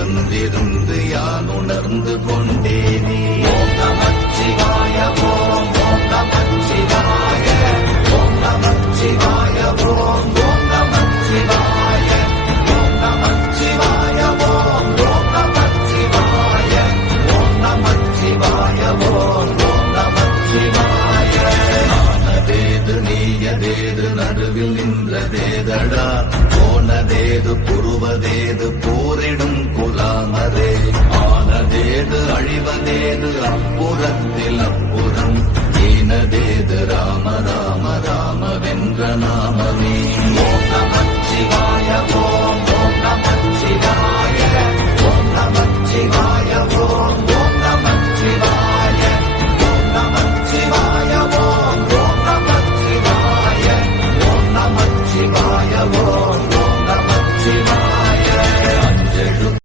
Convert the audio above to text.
இருந்திருந்து யான் உணர்ந்து கொண்டேனே. ஓம் நமச்சிவாய ஓம் ஓம் நமச்சிவாய ஓம் நமச்சிவாய ஓம் ஓம் நமச்சிவாய ஓம் நமச்சிவாய ஓம் ஓம் நமச்சிவாய ஓம் நமச்சிவாய ஓம் ஓம் நமச்சிவாய. ஆனதேது நீயதேது நடுவில் நின்றதேதடா, போனதேது புருவதேது போரிடும் குலாமரே. ஆனதேது அழிவதேது அப்புறத்தில் அப்புறம், ஈனதேது ராம ராம ராம வென்ற நாமமே. ஓம் நமச்சிவாய ஓம் ஓம் நமச்சிவாய